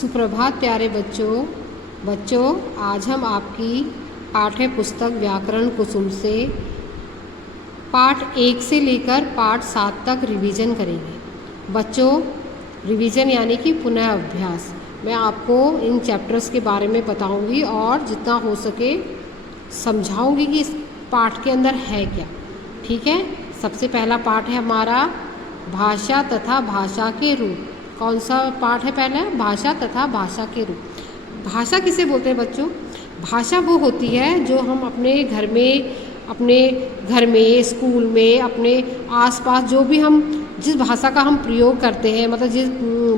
सुप्रभात प्यारे बच्चों आज हम आपकी पाठ्य पुस्तक व्याकरण कुसुम से पाठ 1 से लेकर पाठ 7 तक रिवीजन करेंगे। बच्चों, रिवीजन यानी कि पुनः अभ्यास। मैं आपको इन चैप्टर्स के बारे में बताऊंगी और जितना हो सके समझाऊंगी कि इस पाठ के अंदर है क्या। ठीक है, सबसे पहला पाठ है हमारा भाषा तथा भाषा के रूप। कौन सा पाठ है पहला? भाषा तथा भाषा के रूप। भाषा किसे बोलते हैं बच्चों? भाषा वो होती है जो हम अपने घर में, स्कूल में, अपने आसपास जो भी हम जिस भाषा का हम प्रयोग करते हैं, मतलब जिस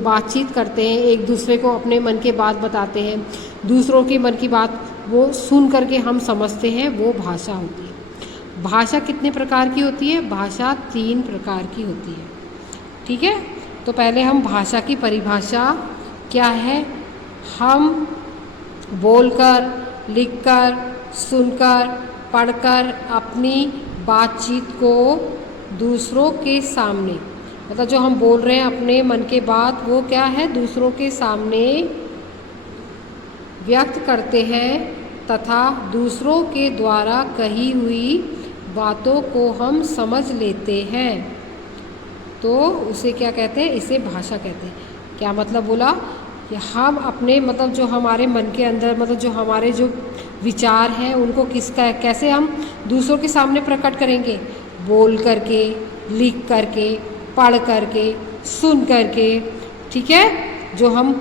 बातचीत करते हैं, एक दूसरे को अपने मन की बात बताते हैं, दूसरों के मन की बात वो सुन करके हम समझते हैं, वो भाषा होती है। भाषा कितने प्रकार की होती है? भाषा 3 प्रकार की होती है। ठीक है, तो पहले हम भाषा की परिभाषा क्या है। हम बोलकर, लिखकर, सुनकर, पढ़कर अपनी बातचीत को दूसरों के सामने, मतलब जो हम बोल रहे हैं अपने मन के बात, वो क्या है? दूसरों के सामने व्यक्त करते हैं तथा दूसरों के द्वारा कही हुई बातों को हम समझ लेते हैं, तो उसे क्या कहते हैं? इसे भाषा कहते हैं। क्या मतलब बोला कि हम अपने, मतलब जो हमारे मन के अंदर, मतलब जो हमारे जो विचार हैं उनको कैसे हम दूसरों के सामने प्रकट करेंगे? बोल करके, लिख करके, पढ़ करके, सुन करके। ठीक है, जो हम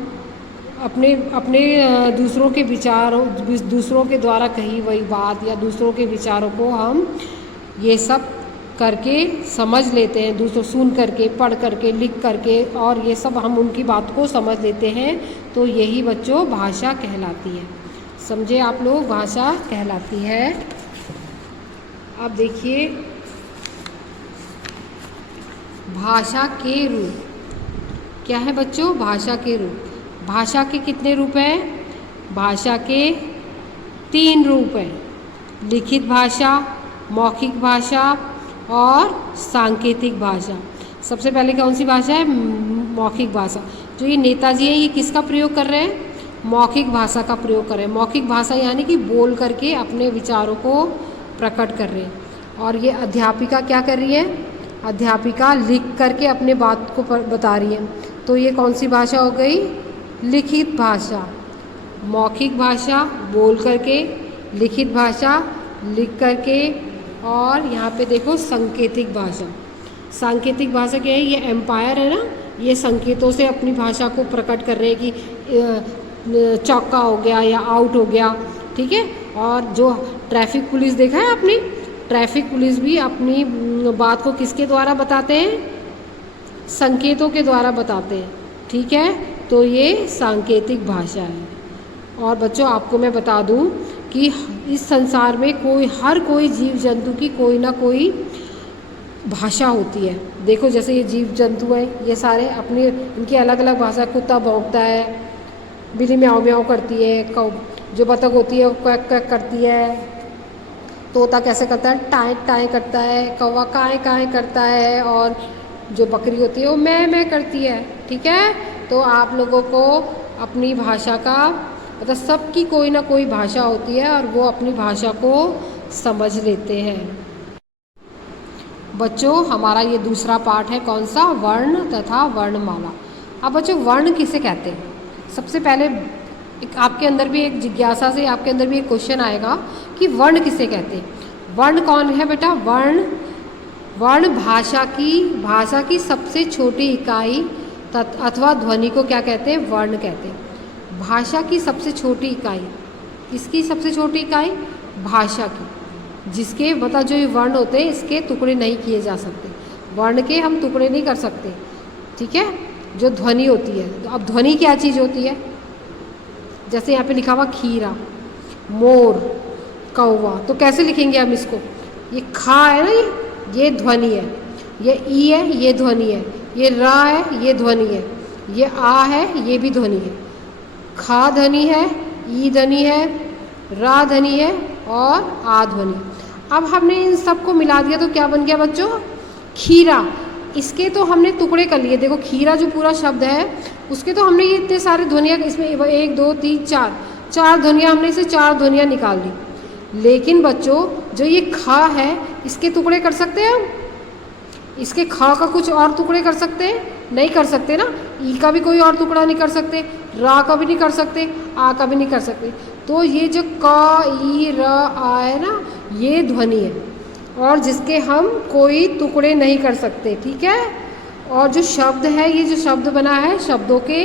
अपने दूसरों के विचारों, दूसरों के द्वारा कही हुई बात या दूसरों के विचारों को हम ये सब करके समझ लेते हैं, दूसरों सुन करके, पढ़ करके, लिख करके, और ये सब हम उनकी बात को समझ लेते हैं, तो यही बच्चों भाषा कहलाती है। समझे आप लोग? भाषा कहलाती है। अब देखिए भाषा के रूप क्या है बच्चों? भाषा के रूप। भाषा के कितने रूप हैं? भाषा के 3 रूप हैं। लिखित भाषा, मौखिक भाषा और सांकेतिक भाषा। सबसे पहले कौन सी भाषा है? मौखिक भाषा। जो ये नेताजी हैं, ये किसका प्रयोग कर रहे हैं? मौखिक भाषा का प्रयोग कर रहे हैं। मौखिक भाषा यानी कि बोल करके अपने विचारों को प्रकट कर रहे हैं। और ये अध्यापिका क्या कर रही है? अध्यापिका लिख करके अपने बात को बता रही है। तो ये कौन सी भाषा हो गई? लिखित भाषा। मौखिक भाषा बोल करके, लिखित भाषा लिख करके, और यहाँ पे देखो सांकेतिक भाषा। सांकेतिक भाषा क्या है? ये एम्पायर है ना, ये संकेतों से अपनी भाषा को प्रकट कर रहे हैं कि चौका हो गया या आउट हो गया। ठीक है, और जो ट्रैफिक पुलिस देखा है आपने? ट्रैफिक पुलिस भी अपनी बात को किसके द्वारा बताते हैं? संकेतों के द्वारा बताते हैं। ठीक है, तो ये सांकेतिक भाषा है। और बच्चों आपको मैं बता दूं कि इस संसार में हर कोई जीव जंतु की कोई ना कोई भाषा होती है। देखो जैसे ये जीव जंतु हैं, ये सारे अपनी इनकी अलग अलग भाषा। कुत्ता भौंकता है, बिल्ली म्याऊं म्याऊं करती है, जो बतख होती है वो क्वैक क्वैक करती है, तोता कैसे करता है? टाएं टाएं करता है, कौवा काएं काएं करता है, और जो बकरी होती है वो मैं करती है। ठीक है, तो आप लोगों को अपनी भाषा का, मतलब सबकी कोई ना कोई भाषा होती है और वो अपनी भाषा को समझ लेते हैं। बच्चों हमारा ये दूसरा पाठ है। कौन सा? वर्ण तथा वर्णमाला। अब बच्चों वर्ण किसे कहते हैं? सबसे पहले आपके अंदर भी एक जिज्ञासा से, आपके अंदर भी एक क्वेश्चन आएगा कि वर्ण किसे कहते हैं। वर्ण कौन है बेटा? वर्ण भाषा की सबसे छोटी इकाई अथवा ध्वनि को क्या कहते हैं? वर्ण कहते हैं। भाषा की सबसे छोटी इकाई, किसकी सबसे छोटी इकाई? भाषा की, जिसके मतलब जो ये वर्ण होते हैं इसके टुकड़े नहीं किए जा सकते। वर्ण के हम टुकड़े नहीं कर सकते। ठीक है, जो ध्वनि होती है। तो अब ध्वनि क्या चीज़ होती है? जैसे यहाँ पे लिखा हुआ खीरा, मोर, कौवा, तो कैसे लिखेंगे हम इसको? ये खा है ना, ये ध्वनि है। ये ई है, ये ध्वनि है। ये रा है, ये ध्वनि है। ये आ है, ये भी ध्वनि है। खा ध्वनि है, ई ध्वनि है, रा ध्वनि है और आ ध्वनि। अब हमने इन सबको मिला दिया तो क्या बन गया बच्चों? खीरा। इसके तो हमने टुकड़े कर लिए। देखो खीरा जो पूरा शब्द है उसके तो हमने ये इतने सारे ध्वनियाँ, इसमें 1 2 3 4 ध्वनियाँ, हमने इसे 4 ध्वनियाँ निकाल दी। लेकिन बच्चों जो ये खा है इसके टुकड़े कर सकते हैं हम? इसके खा का कुछ और टुकड़े कर सकते हैं? नहीं कर सकते ना। ई का भी कोई और टुकड़ा नहीं कर सकते, रा का भी नहीं कर सकते, आ का भी नहीं कर सकते। तो ये जो क ई र आ है ना, ये ध्वनि है और जिसके हम कोई टुकड़े नहीं कर सकते, ठीक है। और जो शब्द है, ये जो शब्द बना है, शब्दों के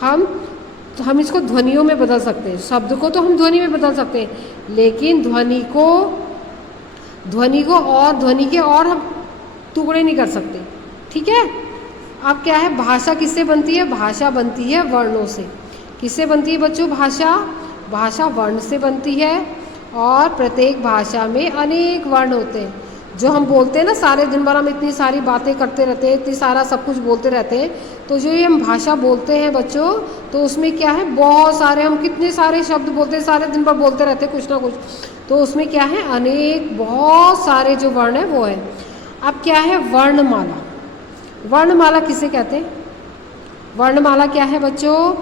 हम इसको ध्वनियों में बदल सकते हैं। शब्द को तो हम ध्वनि में बदल सकते हैं, लेकिन ध्वनि को और ध्वनि के और हम टुकड़े नहीं कर सकते, ठीक है। अब क्या है, भाषा किससे बनती है? भाषा बनती है वर्णों से। किससे बनती है बच्चों भाषा वर्ण से बनती है। और प्रत्येक भाषा में अनेक वर्ण होते हैं। जो हम बोलते हैं ना, सारे दिन भर हम इतनी सारी बातें करते रहते हैं, इतनी सारा सब कुछ बोलते रहते हैं, तो जो ये हम भाषा बोलते हैं बच्चों, तो उसमें क्या है, बहुत सारे, हम कितने सारे शब्द बोलते हैं, सारे दिन भर बोलते रहते हैं कुछ ना कुछ। तो उसमें क्या है, अनेक बहुत सारे जो वर्ण है वो है। अब क्या है, वर्णमाला। वर्णमाला किसे कहते हैं? वर्णमाला क्या है बच्चों?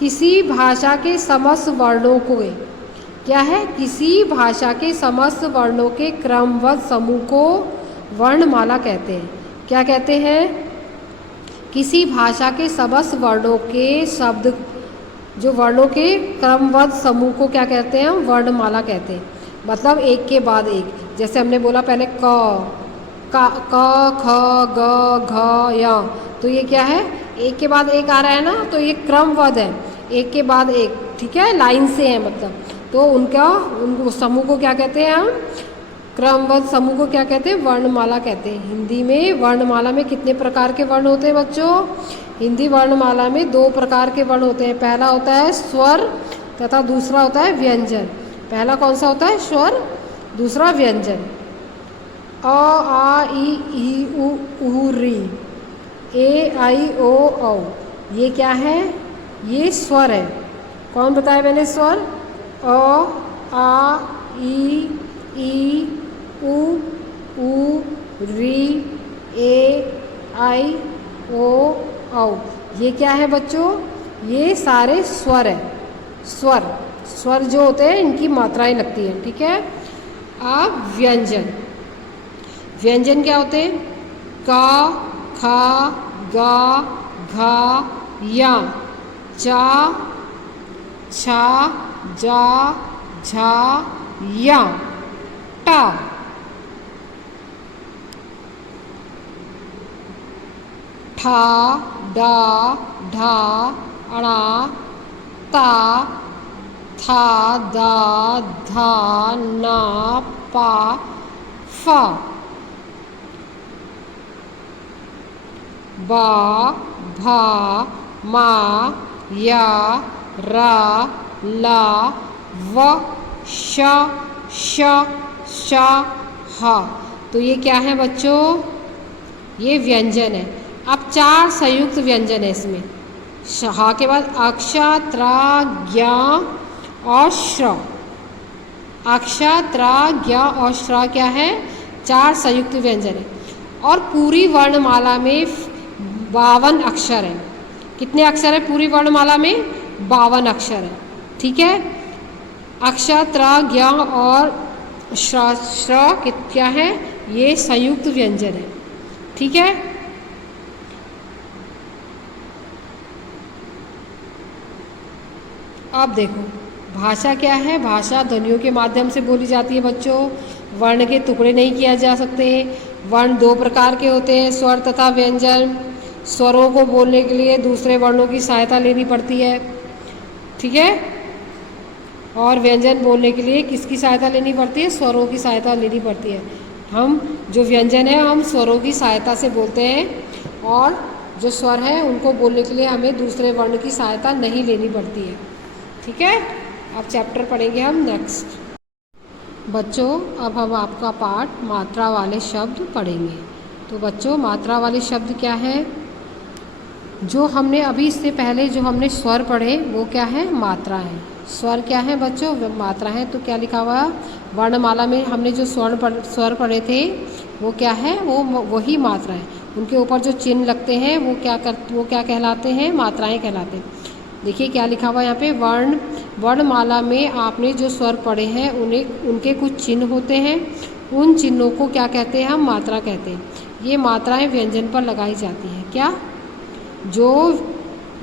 किसी भाषा के समस्त वर्णों को, क्या है, किसी भाषा के समस्त वर्णों के क्रमबद्ध समूह को वर्णमाला कहते हैं। क्या कहते हैं? किसी भाषा के समस्त वर्णों के शब्द, जो वर्णों के क्रमबद्ध समूह को क्या कहते हैं? हम वर्णमाला कहते हैं। मतलब एक के बाद एक, जैसे हमने बोला पहले क ख ग घ य, तो ये क्या है, एक के बाद एक आ रहा है ना, तो ये क्रमबद्ध है, एक के बाद एक, ठीक है, लाइन से है मतलब। तो उनको समूह को क्या कहते हैं हम? क्रमबद्ध समूह को क्या कहते हैं? वर्णमाला कहते हैं। हिंदी में वर्णमाला में कितने प्रकार के वर्ण होते हैं बच्चों? हिंदी वर्णमाला में 2 प्रकार के वर्ण होते हैं। पहला होता है स्वर तथा दूसरा होता है व्यंजन। पहला कौन सा होता है? स्वर, दूसरा व्यंजन। अ आ ई उ ऊ री, ए आई ओ औ, ये क्या है? ये स्वर है। कौन बताया मैंने स्वर? अ आ ई उ री, ए आई ओ औ, ये क्या है बच्चों? ये सारे स्वर है। स्वर जो होते हैं इनकी मात्राएं लगती हैं, ठीक है। अब व्यंजन क्या होते हैं? का, खा, गा, घा, या, चा, छा, जा, झा, या, टा। ठा, डा, ढा, अड़ा, ता, था, दा, धा, ना, पा, फा। बा, भा, मा, या, रा, ला, व, श, शा, हा। तो ये क्या है बच्चों? ये व्यंजन है। अब 4 संयुक्त व्यंजन है इसमें। हा के बाद अक्ष, त्रा, ज्ञा और श्र। अक्ष, त्रा, ज्ञा और श्र क्या है? 4 संयुक्त व्यंजन है। और पूरी वर्णमाला में 52 अक्षर है। कितने अक्षर है पूरी वर्णमाला में? 52 अक्षर है, ठीक है। अक्ष, त्रा, ज्ञा और श्र क्या है? ये संयुक्त व्यंजन है, ठीक है। अब देखो भाषा क्या है? भाषा ध्वनियों के माध्यम से बोली जाती है बच्चों। वर्ण के टुकड़े नहीं किया जा सकते। वर्ण 2 प्रकार के होते हैं, स्वर तथा व्यंजन। स्वरों को बोलने के लिए दूसरे वर्णों की सहायता लेनी पड़ती है, ठीक है। और व्यंजन बोलने के लिए किसकी सहायता लेनी पड़ती है? स्वरों की सहायता लेनी पड़ती है। हम जो व्यंजन है हम स्वरों की सहायता से बोलते हैं, और जो स्वर है उनको बोलने के लिए हमें दूसरे वर्ण की सहायता नहीं लेनी पड़ती है, ठीक है। अब चैप्टर पढ़ेंगे हम नेक्स्ट। बच्चों अब हम आपका पाठ मात्रा वाले शब्द पढ़ेंगे। तो बच्चों मात्रा वाले शब्द क्या है? जो हमने अभी इससे पहले जो हमने स्वर पढ़े वो क्या है? मात्रा है। स्वर क्या है बच्चों? मात्रा है। तो क्या लिखा हुआ? वर्णमाला में हमने जो स्वर पढ़े थे वो क्या है? वो वही मात्रा है। उनके ऊपर जो चिन्ह लगते हैं वो क्या कहलाते हैं? मात्राएं कहलाते हैं। देखिए क्या लिखा हुआ है यहाँ पे, वर्णमाला में आपने जो स्वर पढ़े हैं उनके कुछ चिन्ह होते हैं, उन चिन्हों को क्या कहते हैं? हम मात्रा कहते हैं। ये मात्राएं व्यंजन पर लगाई जाती हैं। क्या? जो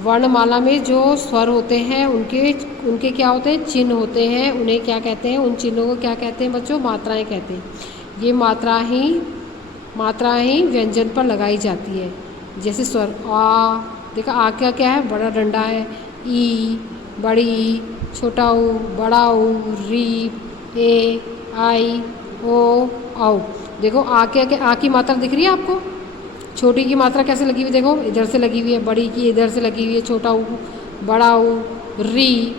वर्णमाला में जो स्वर होते हैं उनके क्या होते हैं? चिन्ह होते हैं। उन्हें क्या कहते हैं? उन चिन्हों को क्या कहते हैं बच्चों? मात्राएं कहते हैं। ये मात्राएं ही व्यंजन पर लगाई जाती है। जैसे स्वर आ, देखा आ क्या है? बड़ा डंडा है। ई बड़ी, छोटा ऊ, बड़ा ऊ, री, ए, आई, ओ, औ। देखो आ की मात्रा दिख रही है आपको? छोटी की मात्रा कैसे लगी हुई? देखो इधर से लगी हुई है, बड़ी की इधर से लगी हुई है, छोटा ऊ, बड़ा ऊ, री,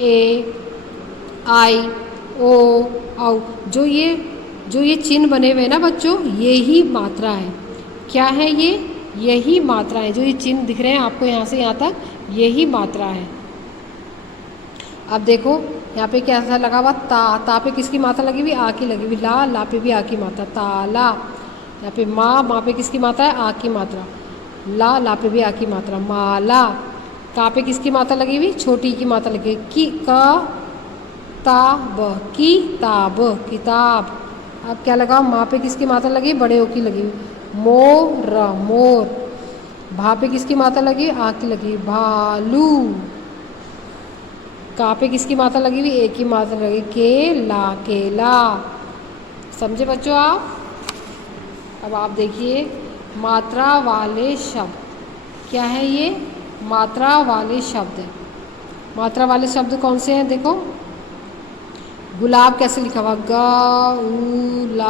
ए, आई, ओ, औ। जो ये चिन्ह बने हुए हैं ना बच्चों, ये ही मात्रा है। क्या है ये? यही मात्रा है। जो ये चिन्ह दिख रहे हैं आपको यहाँ से यहाँ तक, यही मात्रा है। अब देखो यहाँ पे कैसा लगा हुआ? ता पे किसकी मात्रा लगी हुई? आ की लगी हुई। ला पे भी आ की मात्रा, ताला। यहाँ पे माँ पे किसकी मात्रा है? आ की मात्रा। ला पे भी आ की मात्रा, माला। का पे किसकी मात्रा लगी हुई? छोटी की मात्रा लगी हुई। की ताब, किताब, किताब। अब क्या लगा? माँ पे किसकी मात्रा लगी? बड़े ओ की लगी हुई। मोर, मोर। भा पे किसकी मात्रा लगी? आ की लगी। भालू। का पे किसकी मात्रा लगी हुई? ए की मात्रा लगी। केला, केला। समझे बच्चों आप? अब आप देखिए मात्रा वाले शब्द। क्या है ये? मात्रा वाले शब्द। मात्रा वाले शब्द कौन से हैं? देखो गुलाब कैसे लिखा हुआ? ग-उ-ला-ब।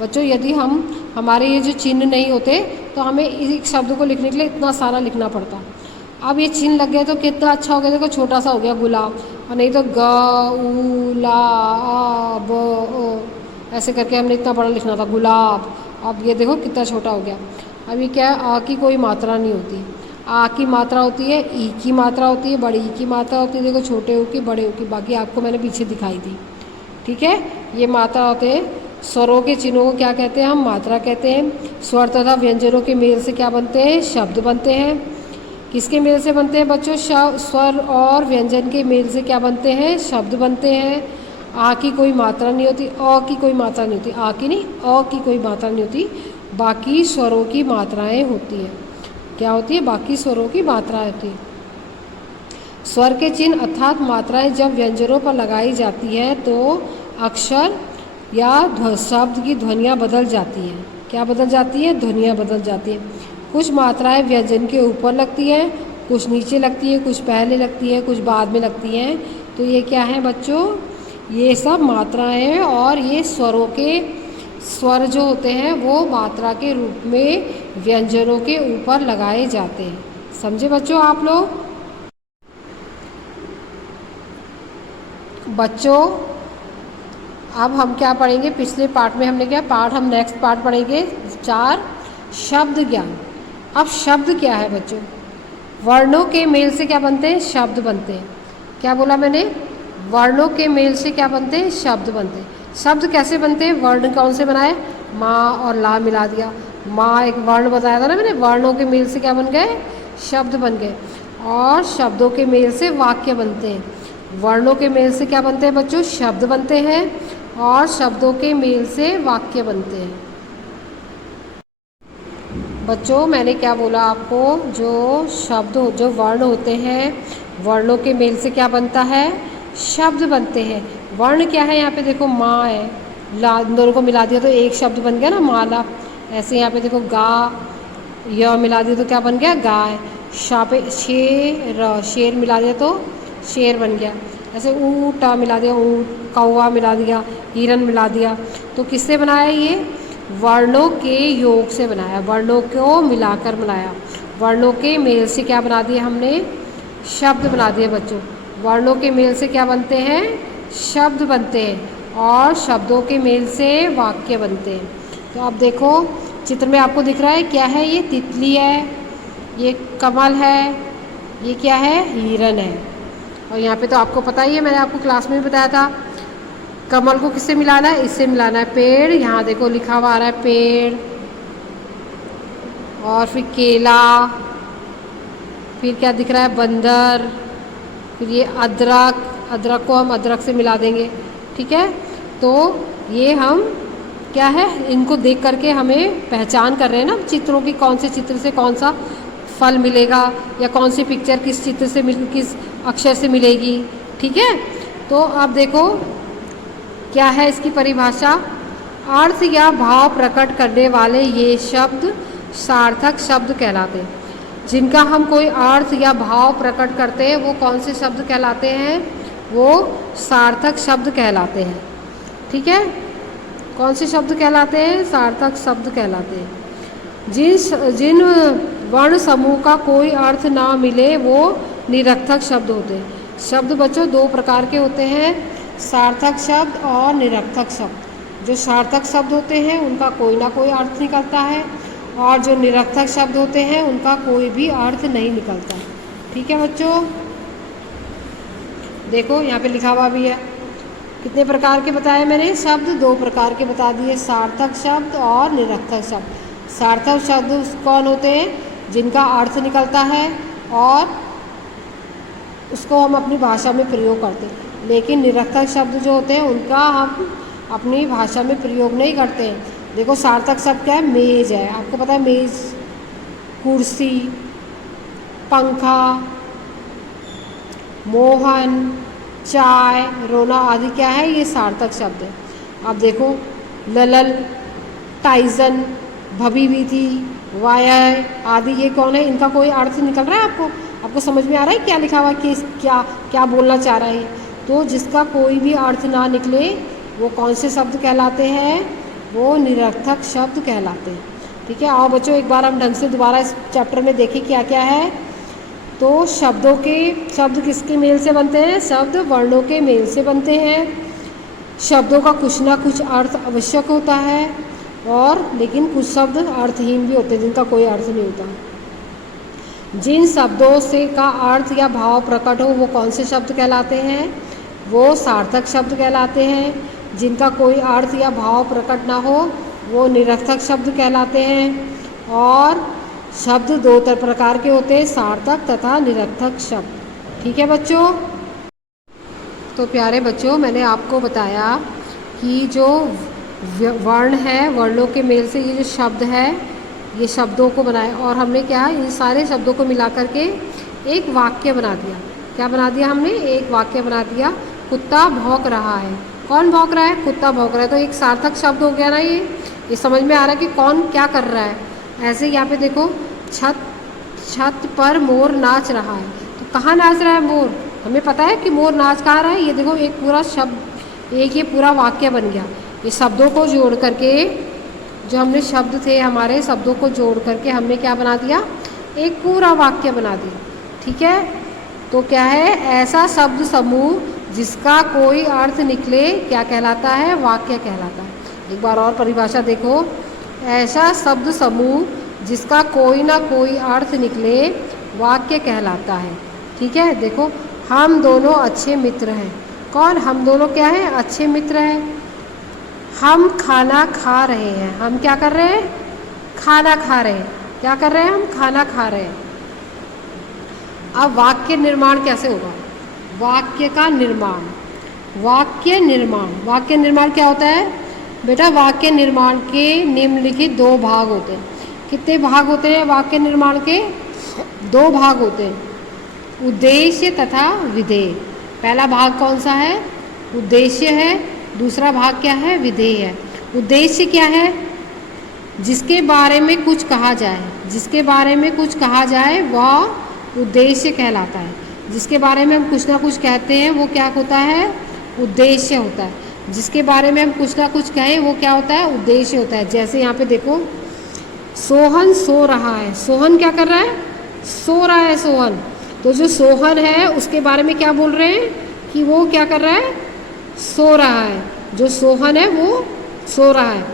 बच्चों यदि हमारे ये जो चिन्ह नहीं होते तो हमें इस शब्द को लिखने के लिए इतना सारा लिखना पड़ता। अब ये चिन्ह लग गए तो कितना अच्छा हो गया। देखो छोटा सा हो गया गुलाब, और नहीं तो ग-उ-ला-ब ऐसे करके हमने इतना बड़ा लिखना था गुलाब। अब ये देखो कितना छोटा हो गया। अब ये क्या है? आ की कोई मात्रा नहीं होती। आ की मात्रा होती है, ई की मात्रा होती है, बड़ी ई की मात्रा होती है। देखो छोटे ऊ की, बड़े ऊ की, बाकी आपको मैंने पीछे दिखाई दी। ठीक है, ये मात्रा होते हैं। स्वरों के चिन्हों को क्या कहते हैं? हम मात्रा कहते हैं। स्वर तथा व्यंजनों के मेल से क्या बनते हैं? शब्द बनते हैं। किसके मेल से बनते हैं बच्चों? स्वर और व्यंजन के मेल से क्या बनते हैं? शब्द बनते हैं। आ की कोई मात्रा नहीं होती, अ की कोई मात्रा नहीं होती, आ की नहीं, अ की कोई मात्रा नहीं होती। बाकी स्वरों की मात्राएं होती हैं। क्या होती है? बाकी स्वरों की मात्राएं होती है। स्वर के चिन्ह अर्थात मात्राएं जब व्यंजनों पर लगाई जाती है तो अक्षर या शब्द की ध्वनियाँ बदल जाती हैं। क्या बदल जाती है? ध्वनियाँ बदल जाती हैं। कुछ मात्राएं व्यंजन के ऊपर लगती हैं, कुछ नीचे लगती है, कुछ पहले लगती है, कुछ बाद में लगती हैं। तो ये क्या है बच्चों? ये सब मात्राएं हैं। और ये स्वर जो होते हैं वो मात्रा के रूप में व्यंजनों के ऊपर लगाए जाते हैं। समझे बच्चों आप लोग? बच्चों अब हम क्या पढ़ेंगे? पिछले पार्ट में हमने क्या हम नेक्स्ट पार्ट पढ़ेंगे 4 शब्द ज्ञान। अब शब्द क्या है बच्चों? वर्णों के मेल से क्या बनते हैं? शब्द बनते हैं। क्या बोला मैंने? वर्णों के मेल से क्या बनते हैं? शब्द बनते हैं। शब्द कैसे बनते हैं? वर्ण कौन से बनाए? माँ और ला मिला दिया। माँ एक वर्ण बताया था ना मैंने। वर्णों के मेल से क्या बन गए? शब्द बन गए। और शब्दों के मेल से वाक्य बनते हैं। वर्णों के मेल से क्या बनते हैं बच्चों? शब्द बनते हैं। और शब्दों के मेल से वाक्य बनते हैं। बच्चों मैंने क्या बोला आपको? जो वर्ण होते हैं, वर्णों के मेल से क्या बनता है? शब्द बनते हैं। वर्ण क्या है? यहाँ पे देखो माँ है, ला, दोनों को मिला दिया तो एक शब्द बन गया ना, माला। ऐसे यहाँ पे देखो गा, य मिला दिया तो क्या बन गया? गाय। शा पे शेर मिला दिया तो शेर बन गया। ऐसे ऊँटा मिला दिया, ऊँट। कौवा मिला दिया, हिरन मिला दिया। तो किससे बनाया ये? वर्णों के योग से बनाया, वर्णों को मिलाकर बनाया। वर्णों के मेल से क्या बना दिया हमने? शब्द बना दिए बच्चों। वर्णों के मेल से क्या बनते हैं? शब्द बनते हैं। और शब्दों के मेल से वाक्य बनते हैं। तो अब देखो चित्र में आपको दिख रहा है क्या है? ये तितली है, ये कमल है, ये क्या है? हिरन है। और यहाँ पे तो आपको पता ही है, मैंने आपको क्लास में भी बताया था। कमल को किससे मिलाना है? इससे मिलाना है। पेड़, यहाँ देखो लिखा हुआ आ रहा है पेड़। और फिर केला, फिर क्या दिख रहा है, बंदर, फिर ये अदरक, अदरक को हम अदरक से मिला देंगे, ठीक है। तो ये हम क्या है, इनको देख करके हमें पहचान कर रहे हैं ना चित्रों की, कौन से चित्र से कौन सा फल मिलेगा या कौन सी पिक्चर किस चित्र से किस अक्षर से मिलेगी, ठीक है। तो अब देखो क्या है इसकी परिभाषा। अर्थ या भाव प्रकट करने वाले ये शब्द सार्थक शब्द कहलाते हैं। जिनका हम कोई अर्थ या भाव प्रकट करते हैं वो कौन से शब्द कहलाते हैं, वो सार्थक शब्द कहलाते हैं, ठीक है। कौन से शब्द कहलाते हैं, सार्थक शब्द कहलाते हैं। जिन वर्ण समूह का कोई अर्थ ना मिले वो निरर्थक शब्द होते हैं। शब्द बच्चों दो प्रकार के होते हैं, सार्थक शब्द और निरर्थक शब्द। जो सार्थक शब्द होते हैं उनका कोई ना कोई अर्थ निकलता है, और जो निरर्थक शब्द होते हैं उनका कोई भी अर्थ नहीं निकलता, ठीक है बच्चों। देखो यहाँ पे लिखा हुआ भी है, कितने प्रकार के बताए मैंने शब्द, दो प्रकार के बता दिए, सार्थक शब्द और निरर्थक शब्द। सार्थक शब्द कौन होते हैं, जिनका अर्थ निकलता है और उसको हम अपनी भाषा में प्रयोग करते हैं। लेकिन निरर्थक शब्द जो होते हैं उनका हम अपनी भाषा में प्रयोग नहीं करते हैं। देखो सार्थक शब्द क्या है, मेज़ है, आपको पता है मेज़, कुर्सी, पंखा, मोहन, चाय, रोना आदि क्या है, ये सार्थक शब्द है। अब देखो ललल, टाइजन, भभीविधि, वायर आदि ये कौन है, इनका कोई अर्थ निकल रहा है आपको, आपको समझ में आ रहा है क्या लिखा हुआ है, कि क्या क्या बोलना चाह रहा है। तो जिसका कोई भी अर्थ ना निकले वो कौन से शब्द कहलाते हैं, वो निरर्थक शब्द कहलाते हैं, ठीक है। आओ बच्चों एक बार हम ढंग से दोबारा इस चैप्टर में देखें क्या क्या है। तो शब्द किसके मेल से बनते हैं, शब्द वर्णों के मेल से बनते हैं। शब्दों का कुछ ना कुछ अर्थ आवश्यक होता है, और लेकिन कुछ शब्द अर्थहीन भी होते हैं जिनका कोई अर्थ नहीं होता। जिन शब्दों से का अर्थ या भाव प्रकट हो वो कौन से शब्द कहलाते हैं, वो सार्थक शब्द कहलाते हैं। जिनका कोई अर्थ या भाव प्रकट ना हो वो निरर्थक शब्द कहलाते हैं। और शब्द दो प्रकार के होते हैं, सार्थक तथा निरर्थक शब्द, ठीक है बच्चों। तो प्यारे बच्चों मैंने आपको बताया कि जो वर्ण है, वर्णों के मेल से ये जो शब्द है ये शब्दों को बनाए, और हमने क्या इन सारे शब्दों को मिला करके एक वाक्य बना दिया। क्या बना दिया हमने, एक वाक्य बना दिया। कुत्ता भौंक रहा है, कौन भौंक रहा है, कुत्ता भौंक रहा है, तो एक सार्थक शब्द हो गया ना। ये समझ में आ रहा है कि कौन क्या कर रहा है। ऐसे यहाँ पे देखो छत पर मोर नाच रहा है, तो कहाँ नाच रहा है मोर, हमें पता है कि मोर नाच कहाँ रहा है। ये देखो एक पूरा शब्द, एक ये पूरा वाक्य बन गया। ये शब्दों को जोड़ करके, जो हमने शब्द थे हमारे, शब्दों को जोड़ करके हमने क्या बना दिया, एक पूरा वाक्य बना दिया, ठीक है। तो क्या है, ऐसा शब्द समूह जिसका कोई अर्थ निकले क्या कहलाता है, वाक्य कहलाता है। एक बार और परिभाषा देखो, ऐसा शब्द समूह जिसका कोई ना कोई अर्थ निकले वाक्य कहलाता है, ठीक है। देखो हम दोनों अच्छे मित्र हैं, कौन, हम दोनों क्या हैं, अच्छे मित्र हैं। हम खाना खा रहे हैं, हम क्या कर रहे हैं, खाना खा रहे हैं, क्या कर रहे हैं, हम खाना खा रहे हैं। अब वाक्य निर्माण कैसे होगा, वाक्य का निर्माण, वाक्य निर्माण क्या होता है बेटा, वाक्य निर्माण के निम्नलिखित दो भाग होते हैं। कितने भाग होते हैं वाक्य निर्माण के, दो भाग होते हैं, उद्देश्य तथा विधेय। पहला भाग कौन सा है, उद्देश्य है, दूसरा भाग क्या है, विधेय है। उद्देश्य क्या है, जिसके बारे में कुछ कहा जाए, जिसके बारे में कुछ कहा जाए वह उद्देश्य कहलाता है। जिसके बारे में हम कुछ ना कुछ कहते हैं वो क्या होता है, उद्देश्य होता है। जिसके बारे में हम कुछ ना कुछ कहें वो क्या होता है, उद्देश्य होता है। जैसे यहाँ पे देखो, सोहन सो रहा है, सोहन क्या कर रहा है, सो रहा है सोहन। तो जो सोहन है उसके बारे में क्या बोल रहे हैं कि वो क्या कर रहा है, सो रहा है। जो सोहन है वो सो रहा है।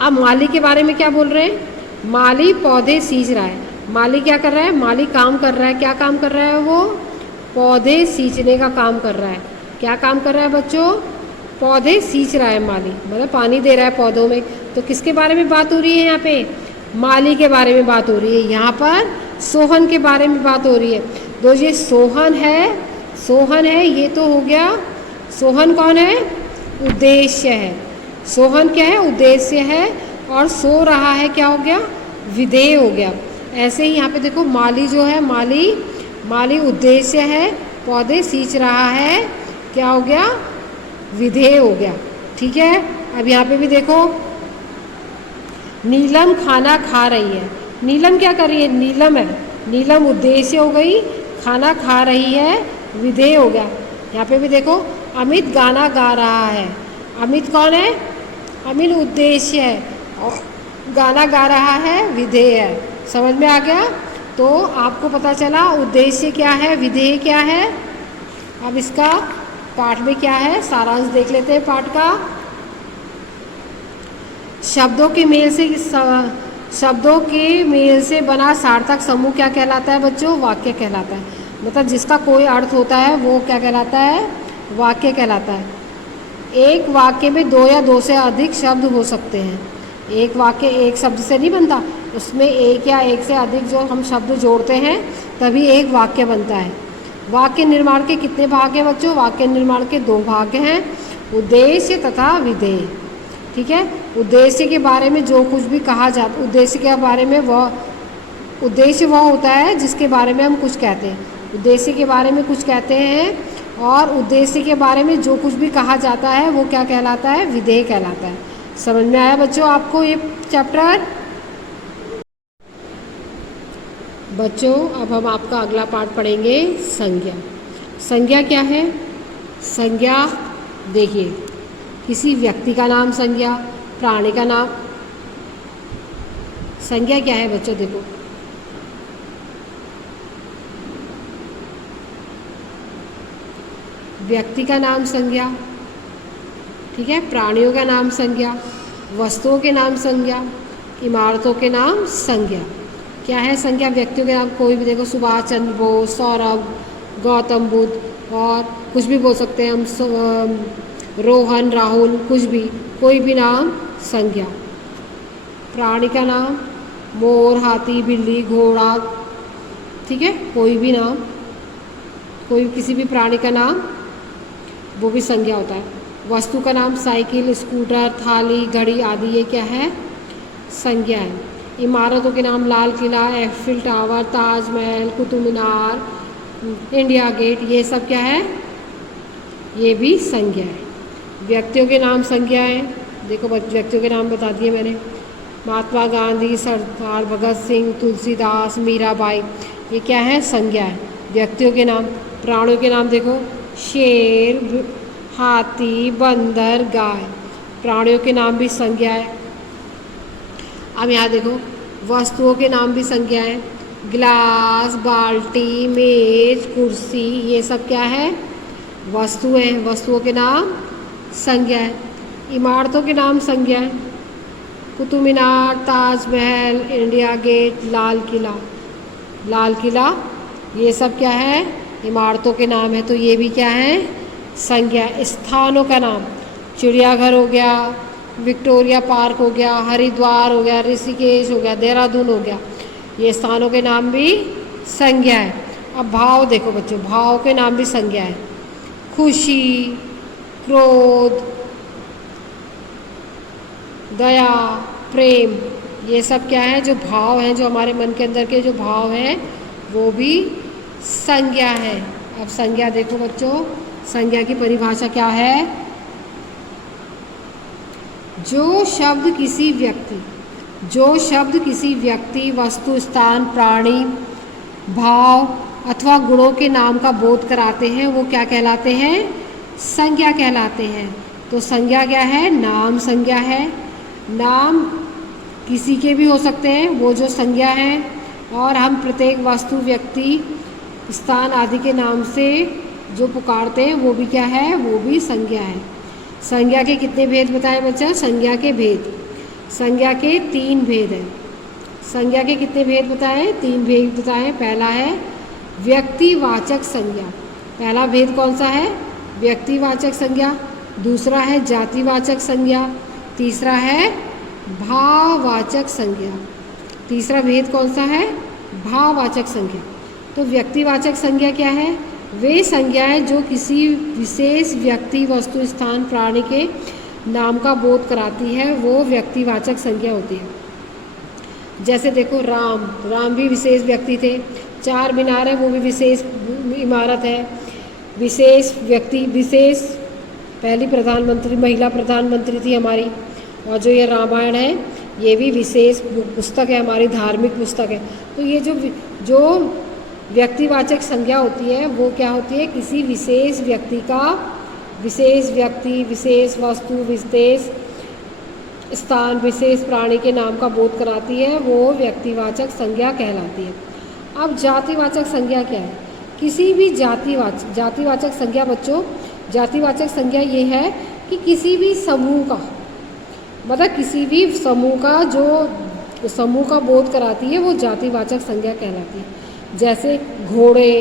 अब माली के बारे में क्या बोल रहे हैं, माली पौधे सींच रहा है। माली क्या कर रहा है, माली काम कर रहा है, क्या काम कर रहा है, वो पौधे सींचने का काम कर रहा है। क्या काम कर रहा है बच्चों, पौधे सींच रहा है माली, मतलब पानी दे रहा है पौधों में। तो किसके बारे में बात हो रही है यहाँ पे, माली के बारे में बात हो रही है, यहाँ पर सोहन के बारे में बात हो रही है। तो ये सोहन है, ये तो हो गया। सोहन कौन है? उद्देश्य है। सोहन क्या है? उद्देश्य है। और सो रहा है क्या हो गया? विधेय हो गया। ऐसे ही यहाँ पे देखो माली जो है, माली उद्देश्य है, पौधे सींच रहा है, क्या हो गया? विधेय हो गया। ठीक है। अब यहाँ पे भी देखो नीलम खाना खा रही है। नीलम क्या कर रही है? नीलम है, नीलम उद्देश्य हो गई, खाना खा रही है, विधेय हो गया। यहाँ पे भी देखो अमित गाना गा रहा है। अमित कौन है? अमित उद्देश्य है और गाना गा रहा है, विधेय है। समझ में आ गया? तो आपको पता चला उद्देश्य क्या है, विधेय क्या है। अब इसका पाठ में क्या है सारांश देख लेते हैं पाठ का। शब्दों के मेल से बना सार्थक समूह क्या कहलाता है बच्चों? वाक्य कहलाता है। मतलब जिसका कोई अर्थ होता है वो क्या कहलाता है? वाक्य कहलाता है। एक वाक्य में दो या दो से अधिक शब्द हो सकते हैं। एक वाक्य एक शब्द से नहीं बनता, उसमें एक या एक से अधिक जो हम शब्द जोड़ते हैं तभी एक वाक्य बनता है। वाक्य निर्माण के कितने भाग हैं बच्चों? वाक्य निर्माण के दो भाग हैं, उद्देश्य तथा विधेय। ठीक है। उद्देश्य के बारे में जो कुछ भी कहा जाता, उद्देश्य के बारे में उद्देश्य वह होता है जिसके बारे में हम कुछ कहते हैं। उद्देश्य के बारे में कुछ कहते हैं और उद्देश्य के बारे में जो कुछ भी कहा जाता है वो क्या कहलाता है? विधेय कहलाता है। समझ में आया बच्चों आपको ये चैप्टर? बच्चों अब हम आपका अगला पाठ पढ़ेंगे संज्ञा। संज्ञा क्या है? संज्ञा देखिए, किसी व्यक्ति का नाम संज्ञा, प्राणी का नाम। संज्ञा क्या है बच्चों? देखो व्यक्ति का नाम संज्ञा, ठीक है, प्राणियों का नाम संज्ञा, वस्तुओं के नाम संज्ञा, इमारतों के नाम संज्ञा। क्या है संज्ञा? व्यक्तियों के नाम कोई भी, देखो सुभाष चंद्र बोस, सौरभ, गौतम बुद्ध और कुछ भी बोल सकते हैं हम, रोहन, राहुल, कुछ भी, कोई भी नाम संज्ञा। प्राणी का नाम मोर, हाथी, बिल्ली, घोड़ा, ठीक है, कोई भी नाम, कोई किसी भी प्राणी का नाम वो भी संज्ञा होता है। वस्तु का नाम साइकिल, स्कूटर, थाली, घड़ी आदि, ये क्या है? संज्ञा है। इमारतों के नाम Lal Qila, Eiffel tower, Taj Mahal, Qutub Minar, India gate, ये सब क्या है? ये भी संज्ञा है। व्यक्तियों के नाम संज्ञा है। देखो व्यक्तियों के नाम बता दिए मैंने, महात्मा गांधी, सरदार भगत सिंह, तुलसीदास, मीराबाई, ये क्या है? संज्ञा है, व्यक्तियों के नाम। प्राणियों के नाम देखो शेर, हाथी, बंदर, गाय, प्राणियों के नाम भी संज्ञा है। अब यहाँ देखो वस्तुओं के नाम भी संज्ञा है। गिलास, बाल्टी, मेज, कुर्सी, ये सब क्या है? वस्तुएं हैं, वस्तुओं के नाम संज्ञा है। इमारतों के नाम संज्ञा है। कुतुब मीनार, ताजमहल, इंडिया गेट, लाल किला, ये सब क्या है? इमारतों के नाम है। तो ये भी क्या है? संज्ञा। स्थानों का नाम चिड़ियाघर हो गया, विक्टोरिया पार्क हो गया, हरिद्वार हो गया, ऋषिकेश हो गया, देहरादून हो गया, ये स्थानों के नाम भी संज्ञा है। अब भाव देखो बच्चों, भाव के नाम भी संज्ञा है। खुशी, क्रोध, दया, प्रेम, ये सब क्या है? जो भाव हैं, जो हमारे मन के अंदर के जो भाव हैं वो भी संज्ञा है। अब संज्ञा देखो बच्चों, संज्ञा की परिभाषा क्या है? जो शब्द किसी व्यक्ति, वस्तु, स्थान, प्राणी, भाव अथवा गुणों के नाम का बोध कराते हैं वो क्या कहलाते हैं? संज्ञा कहलाते हैं। तो संज्ञा क्या है? नाम संज्ञा है। नाम किसी के भी हो सकते हैं, वो जो संज्ञा है, और हम प्रत्येक वस्तु, व्यक्ति, स्थान आदि के नाम से जो पुकारते हैं वो भी क्या है? वो भी संज्ञा है। संज्ञा के कितने भेद बताए बच्चा? संज्ञा के भेद, संज्ञा के 3 भेद हैं। संज्ञा के कितने भेद बताए? 3 भेद बताए। पहला है व्यक्तिवाचक संज्ञा। पहला भेद कौन सा है? व्यक्तिवाचक संज्ञा। दूसरा है जातिवाचक संज्ञा। तीसरा है भाववाचक संज्ञा। तीसरा भेद कौन सा है? भाववाचक संज्ञा। तो व्यक्तिवाचक संज्ञा क्या है? वे संज्ञाएं जो किसी विशेष व्यक्ति, वस्तु, स्थान, प्राणी के नाम का बोध कराती है वो व्यक्तिवाचक संज्ञा होती है। जैसे देखो राम भी विशेष व्यक्ति थे। चार मीनार है वो भी विशेष इमारत है। विशेष व्यक्ति, विशेष पहली प्रधानमंत्री महिला प्रधानमंत्री थी हमारी। और जो ये रामायण है ये भी विशेष पुस्तक है, हमारी धार्मिक पुस्तक है। तो ये जो व्यक्तिवाचक संज्ञा होती है वो क्या होती है? किसी विशेष व्यक्ति का, विशेष व्यक्ति, विशेष वस्तु, विशेष स्थान, विशेष प्राणी के नाम का बोध कराती है, वो व्यक्तिवाचक संज्ञा कहलाती है। अब जातिवाचक संज्ञा क्या है? किसी भी जातिवाचक संज्ञा बच्चों, जातिवाचक संज्ञा ये है कि किसी भी समूह का, मतलब किसी भी समूह का, जो समूह का बोध कराती है वो जातिवाचक संज्ञा कहलाती है। जैसे घोड़े,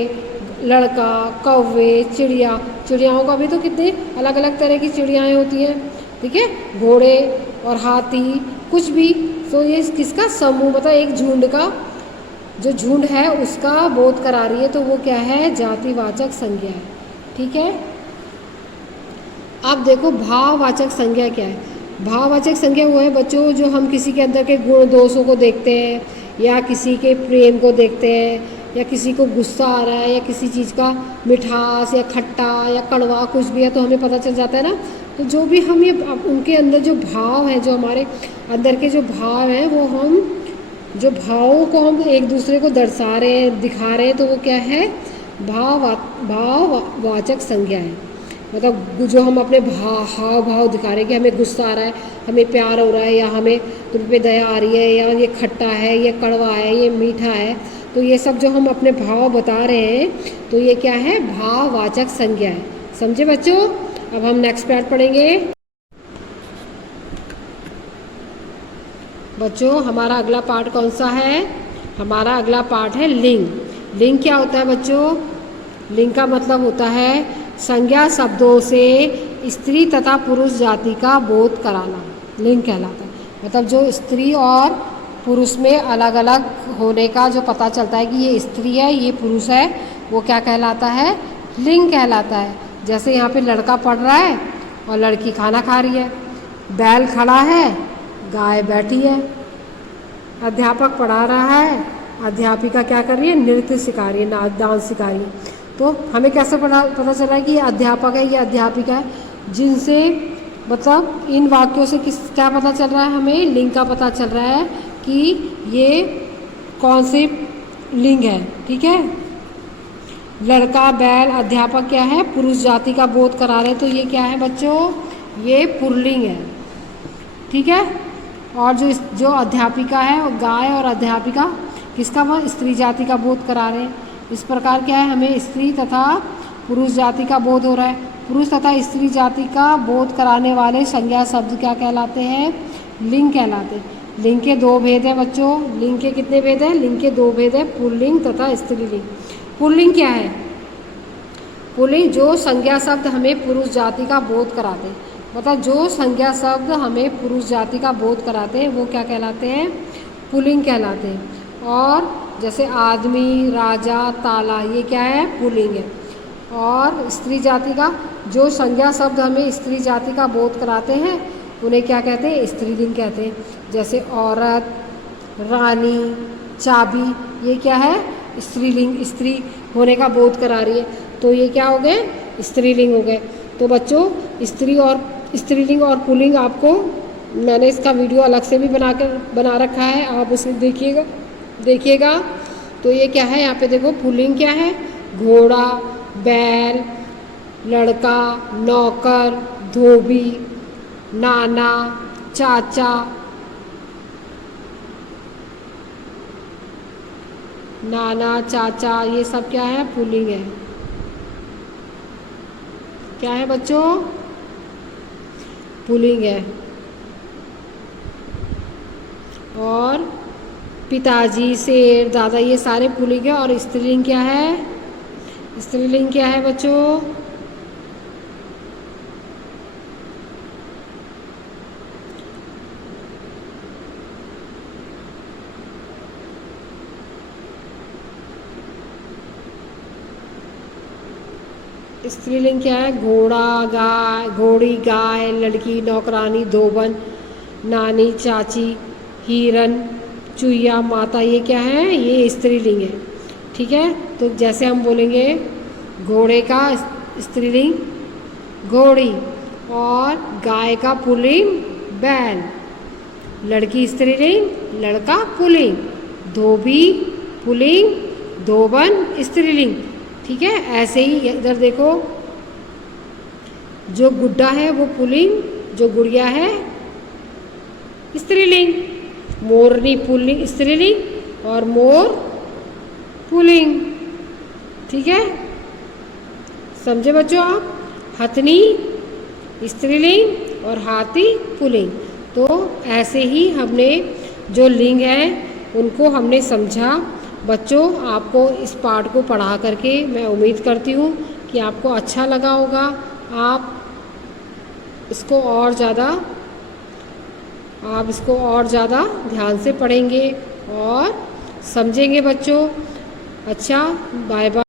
लड़का, कौवे, चिड़िया। चिड़ियाओं का भी तो कितने अलग अलग तरह की चिड़ियाएँ होती हैं, ठीक है? घोड़े और हाथी, कुछ भी। तो ये किसका समूह, मतलब एक झुंड का, जो झुंड है उसका बोध करा रही है, तो वो क्या है? जातिवाचक संज्ञा है, ठीक है? अब देखो भाववाचक संज्ञा क्या है? भाववाचक संज्ञा वो है बच्चों जो हम किसी के अंदर के गुण दोषों को देखते हैं, या किसी के प्रेम को देखते हैं, या किसी को गुस्सा आ रहा है, या किसी चीज़ का मिठास या खट्टा या कड़वा कुछ भी है तो हमें पता चल जाता है ना। तो जो भी हम ये उनके अंदर जो भाव है, जो हमारे अंदर के जो भाव हैं, वो हम जो भावों को हम एक दूसरे को दर्शा रहे हैं, दिखा रहे हैं, तो वो क्या है? भाववाचक संज्ञा है। मतलब जो हम अपने हाव भाव दिखा रहे हैं कि हमें गुस्सा आ रहा है, हमें प्यार हो रहा है, या हमें तुम पे दया आ रही है, या ये खट्टा है, ये कड़वा है, ये मीठा है, तो ये सब जो हम अपने भाव बता रहे हैं तो ये क्या है? भाववाचक संज्ञा है। समझे बच्चों? अब हम नेक्स्ट पार्ट पढ़ेंगे। बच्चों हमारा अगला पार्ट कौन सा है? हमारा अगला पार्ट है लिंग। लिंग क्या होता है बच्चों? लिंग का मतलब होता है संज्ञा शब्दों से स्त्री तथा पुरुष जाति का बोध कराना, लिंग कहलाता है। मतलब जो स्त्री और पुरुष में अलग अलग होने का जो पता चलता है कि ये स्त्री है, ये पुरुष है, वो क्या कहलाता है? लिंग कहलाता है। जैसे यहाँ पे लड़का पढ़ रहा है और लड़की खाना खा रही है, बैल खड़ा है, गाय बैठी है, अध्यापक पढ़ा रहा है, अध्यापिका क्या कर रही है? नृत्य सिखा रही है, डांस सिखा रही है। तो हमें कैसे पता चल रहा है कि ये अध्यापक है, ये अध्यापिका है? जिनसे मतलब इन वाक्यों से क्या पता चल रहा है? हमें लिंग का पता चल रहा है कि ये कौन से लिंग है, ठीक है? लड़का, बैल, अध्यापक क्या है? पुरुष जाति का बोध करा रहे हैं, तो ये क्या है बच्चों? ये पुल्लिंग है, ठीक है? और जो अध्यापिका है, गाय और अध्यापिका किसका? वह स्त्री जाति का बोध करा रहे हैं। इस प्रकार क्या है? हमें स्त्री तथा पुरुष जाति का बोध हो रहा है। पुरुष तथा स्त्री जाति का बोध कराने वाले संज्ञा शब्द क्या कहलाते हैं? लिंग कहलाते हैं। लिंग के दो भेद हैं बच्चों। लिंग के कितने भेद हैं? लिंग के दो भेद हैं, पुल्लिंग तथा स्त्रीलिंग। पुल्लिंग क्या है? पुल्लिंग जो संज्ञा शब्द हमें पुरुष जाति का बोध कराते हैं, मतलब जो संज्ञा शब्द हमें पुरुष जाति का बोध कराते हैं वो क्या कहलाते हैं? पुल्लिंग कहलाते हैं। और जैसे आदमी, राजा, ताला, ये क्या है? पुल्लिंग है। और स्त्री जाति का जो संज्ञा शब्द हमें स्त्री जाति का बोध कराते हैं उन्हें क्या कहते हैं? स्त्रीलिंग कहते हैं। जैसे औरत, रानी, चाबी, ये क्या है? स्त्रीलिंग, स्त्री होने का बोध करा रही है, तो ये क्या हो गए? स्त्रीलिंग हो गए। तो बच्चों स्त्री और स्त्रीलिंग और पुल्लिंग आपको मैंने इसका वीडियो अलग से भी बना रखा है, आप उसे देखिएगा। तो ये क्या है? यहाँ पे देखो पुल्लिंग क्या है? घोड़ा, बैल, लड़का, नौकर, धोबी, नाना, चाचा, चाचा, ये सब क्या है? पुल्लिंग है। क्या है बच्चों? पुल्लिंग है। और पिताजी, शेर, दादा, ये सारे पुल्लिंग है। और स्त्रीलिंग क्या है? स्त्रीलिंग क्या है बच्चों? स्त्रीलिंग क्या है? घोड़ा, गाय, घोड़ी, गाय, लड़की, नौकरानी, धोबन, नानी, चाची, हिरन, चुईया, माता, ये क्या है? ये स्त्रीलिंग है। ठीक है, तो जैसे हम बोलेंगे घोड़े का स्त्रीलिंग घोड़ी, और गाय का पुल्लिंग बैल, लड़की स्त्रीलिंग लड़का पुल्लिंग, धोबी पुल्लिंग, धोबन स्त्रीलिंग। ठीक है, ऐसे ही इधर देखो, जो गुड्डा है वो पुल्लिंग, जो गुड़िया है स्त्रीलिंग, मोरनी पुल्लिंग स्त्रीलिंग और मोर पुल्लिंग। ठीक है, समझे बच्चों आप? हथनी स्त्रीलिंग और हाथी पुल्लिंग। तो ऐसे ही हमने जो लिंग है उनको हमने समझा। बच्चों, आपको इस पाठ को पढ़ा करके मैं उम्मीद करती हूँ कि आपको अच्छा लगा होगा। आप इसको और ज़्यादा ध्यान से पढ़ेंगे और समझेंगे बच्चों। अच्छा, बाय बाय।